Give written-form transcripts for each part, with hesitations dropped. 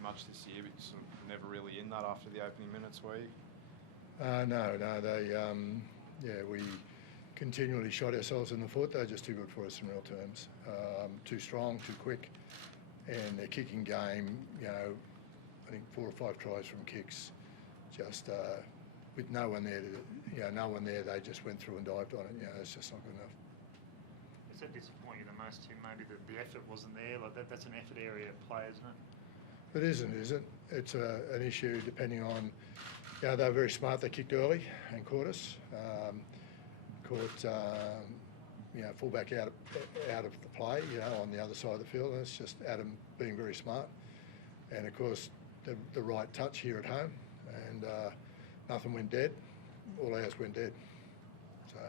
pretty much this year, but you're never really in that after the opening minutes, were you? No, we continually shot ourselves in the foot. They're just too good for us in real terms. Too strong, too quick, and their kicking game, I think 4 or 5 tries from kicks, just with no one there. No one there. They just went through and dived on it. It's just not good enough. Does that disappoint you the most, Tim? Maybe the effort wasn't there. Like that's an effort area at play, isn't it? It isn't, is it? It's an issue depending on. They were very smart. They kicked early and caught us. Caught fullback out of the play, on the other side of the field. And it's just Adam being very smart, and of course the right touch here at home, and nothing went dead. All ours went dead. So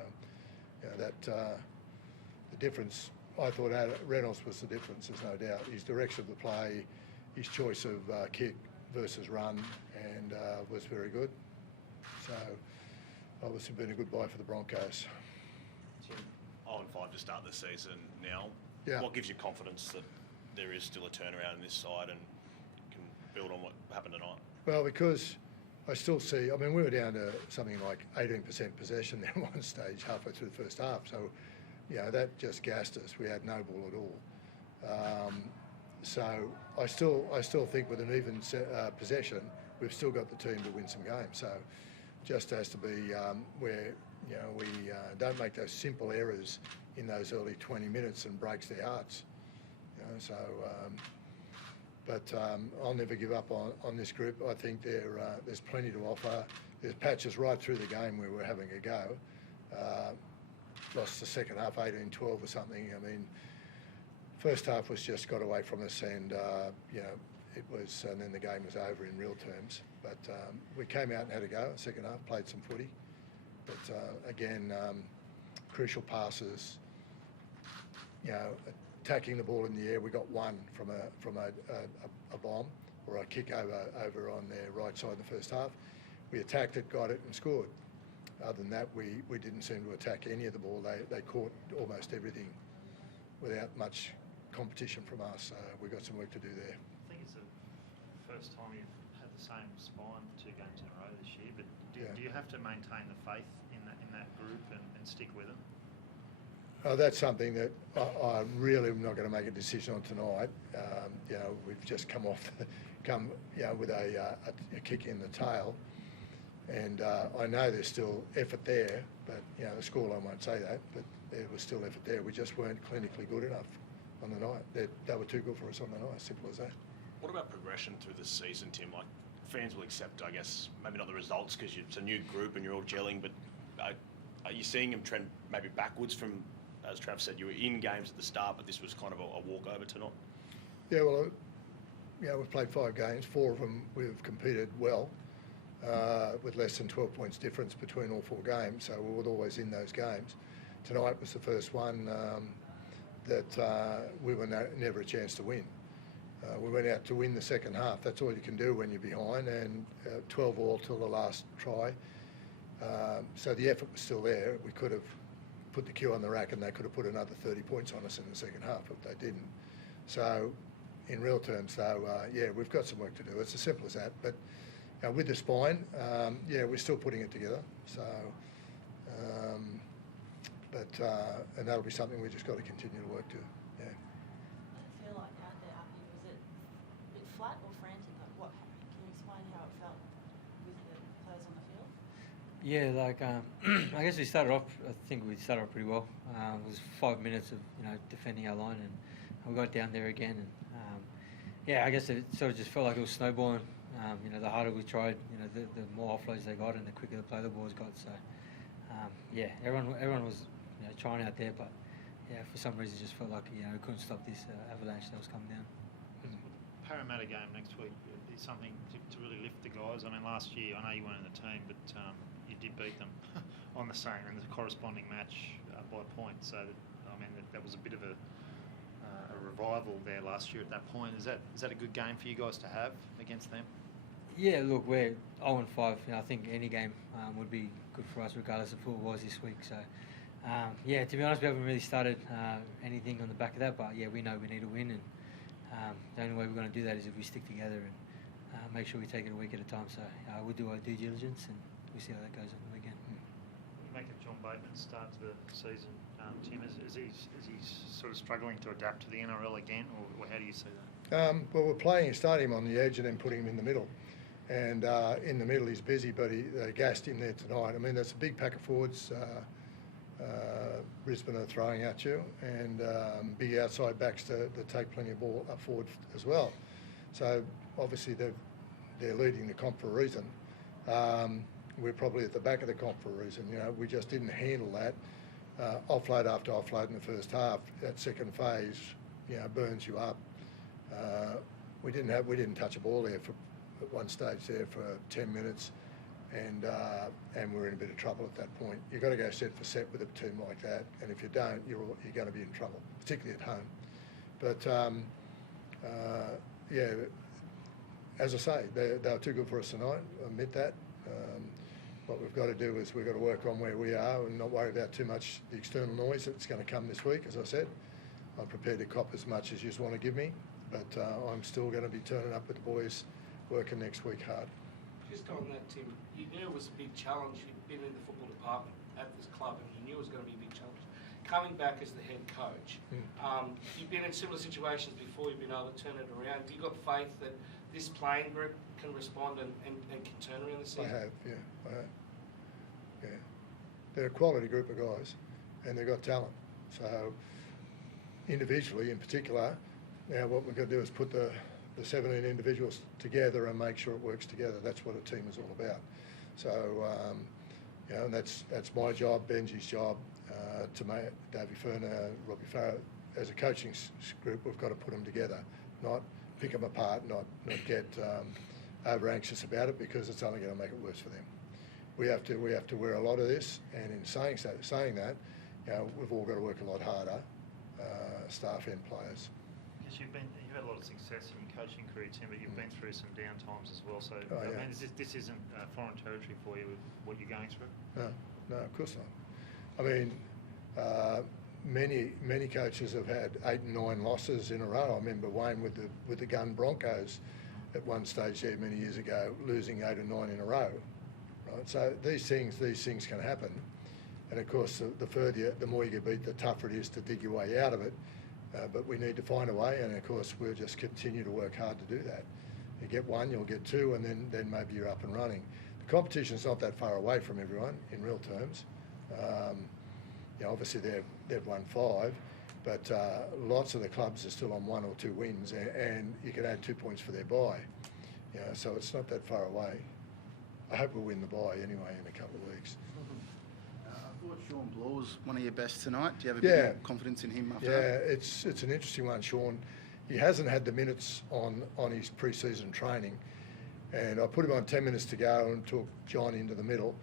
the difference. I thought Reynolds was the difference. There's no doubt. His direction of the play, his choice of kick versus run, and was very good. So obviously been a good buy for the Broncos. 0-5 to start the season now. Yeah. What gives you confidence that there is still a turnaround in this side and can build on what happened tonight? Well, because I still see, we were down to something like 18% possession there at one stage halfway through the first half. So, that just gassed us. We had no ball at all. So I still think with an even possession, we've still got the team to win some games. So just has to be where we don't make those simple errors in those early 20 minutes and breaks their hearts. But I'll never give up on this group. I think there's plenty to offer. There's patches right through the game where we're having a go. Lost the second half 18-12 or something. First half was just got away from us, and it was, and then the game was over in real terms. But we came out and had a go. Second half, played some footy, but again, crucial passes. Attacking the ball in the air. We got one from a bomb or a kick over on their right side in the first half. We attacked it, got it, and scored. Other than that, we didn't seem to attack any of the ball. They caught almost everything without much competition from us. We've got some work to do there. I think it's the first time you've had the same spine 2 games in a row this year, but do you have to maintain the faith in that group and stick with it? That's something that I really am not going to make a decision on tonight. We've just come with a kick in the tail, and I know there's still effort there, but the scoreline won't say that, but there was still effort there. We just weren't clinically good enough on the night. They were too good for us on the night, simple as that. What about progression through the season, Tim? Like, fans will accept, I guess, maybe not the results because it's a new group and you're all gelling, but are you seeing them trend maybe backwards from, as Trav said, you were in games at the start, but this was kind of a walkover tonight? Yeah, well, we've played 5 games. 4 of them we've competed well, with less than 12 points difference between all 4 games, so we were always in those games. Tonight was the first one that we were never a chance to win. We went out to win the second half. That's all you can do when you're behind, and 12 all till the last try. So the effort was still there. We could have put the queue on the rack and they could have put another 30 points on us in the second half, but they didn't. So in real terms, though, we've got some work to do. It's as simple as that. But with the spine, we're still putting it together. So, and that'll be something we just got to continue to work to. Yeah. I feel like out there, was it a bit flat or frantic? Like can you explain how it felt with the players on the field? Yeah, I guess we started off. I think we started off pretty well. It was 5 minutes of defending our line, and we got down there again. And I guess it sort of just felt like it was snowballing. The harder we tried, the more offloads they got, and the quicker the play the balls got. So everyone was trying out there, but for some reason it just felt like we couldn't stop this avalanche that was coming down. Parramatta game next week is something to really lift the guys. Last year, I know you weren't in the team, but you did beat them on the same and the corresponding match by points. So, that was a bit of a revival there last year at that point. Is that a good game for you guys to have against them? Yeah, look, we're 0-5. I think any game would be good for us, regardless of who it was this week. So, to be honest, we haven't really started anything on the back of that. But we know we need to win, and The only way we're going to do that is if we stick together and make sure we take it a week at a time. So we'll do our due diligence and we'll see how that goes on the weekend. What do you make of John Bateman's start to the season, Tim? Is he sort of struggling to adapt to the NRL again, or how do you see that? Well, we're starting him on the edge and then putting him in the middle. And in the middle he's busy, but they gassed him there tonight. I mean, that's a big pack of forwards Brisbane are throwing at you, and big outside backs to take plenty of ball up forward as well. So obviously they're leading the comp for a reason. We're probably at the back of the comp for a reason. You know, we just didn't handle that offload after offload in the first half. That second phase, you know, burns you up. We didn't touch a ball there at one stage there for 10 minutes, and we're in a bit of trouble at that point. You've got to go set for set with a team like that, and if you don't, you're going to be in trouble, particularly at home. But yeah, as I say, they were too good for us tonight. I admit that. What we've got to do is we've got to work on where we are and not worry about too much the external noise that's going to come this week. As I said, I'm prepared to cop as much as you just want to give me, but I'm still going to be turning up with the boys working next week hard. Just on that, Tim, you knew it was a big challenge. You'd been in the football department at this club and you knew it was going to be a big challenge. Coming back as the head coach, you've been in similar situations before, you've been able to turn it around. Have you got faith that this playing group can respond and can turn around the season? I have, yeah, I have. Yeah. They're a quality group of guys and they've got talent. So individually in particular, now what we've got to do is put the 17 individuals together and make sure it works together. That's what a team is all about. So, you know, and that's my job, Benji's job, to make Davey Furner, Robbie Farrow. As a coaching group, we've got to put them together, not pick them apart, not get over anxious about it, because it's only going to make it worse for them. We have to wear a lot of this, and in saying that, you know, we've all got to work a lot harder, staff and players. Because you've had a lot of success in your coaching career, Tim, but you've been through some down times as well. So Oh, I yeah. mean, this isn't foreign territory for you with what you're going through. No, of course not. I mean, many coaches have had 8 and 9 losses in a row. I remember Wayne with the gun Broncos at one stage there many years ago, losing 8 or 9 in a row. Right? So these things can happen, and of course the more you get beat, the tougher it is to dig your way out of it. But we need to find a way, and of course we'll just continue to work hard to do that. You get 1, you'll get 2, and then maybe you're up and running. The competition's not that far away from everyone in real terms. You know, obviously they've won 5, but lots of the clubs are still on 1 or 2 wins, and you can add 2 points for their bye. You know, so it's not that far away. I hope we'll win the bye anyway in a couple of weeks. I thought Sean Bloor was one of your best tonight. Do you have a bit more confidence in him after that? Yeah, it's an interesting one, Sean. He hasn't had the minutes on his pre-season training, and I put him on 10 minutes to go and took John into the middle,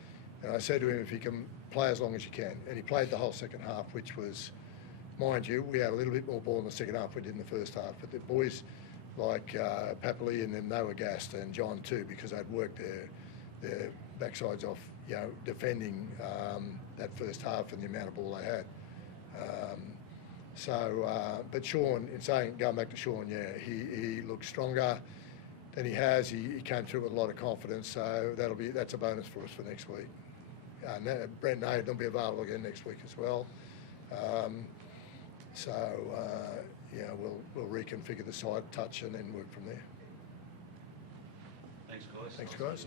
and I said to him, if he can play as long as you can, and he played the whole second half, which was, mind you, we had a little bit more ball in the second half we did in the first half, but the boys like Papali and them, they were gassed, and John too, because they'd worked their backsides off, you know, defending that first half and the amount of ball they had. But Sean, going back to Sean, yeah, he looks stronger than he has. He came through with a lot of confidence, so that's a bonus for us for next week. Brent Naden will be available again next week as well. Yeah, we'll reconfigure the side touch and then work from there. Thanks, guys. Thanks, guys.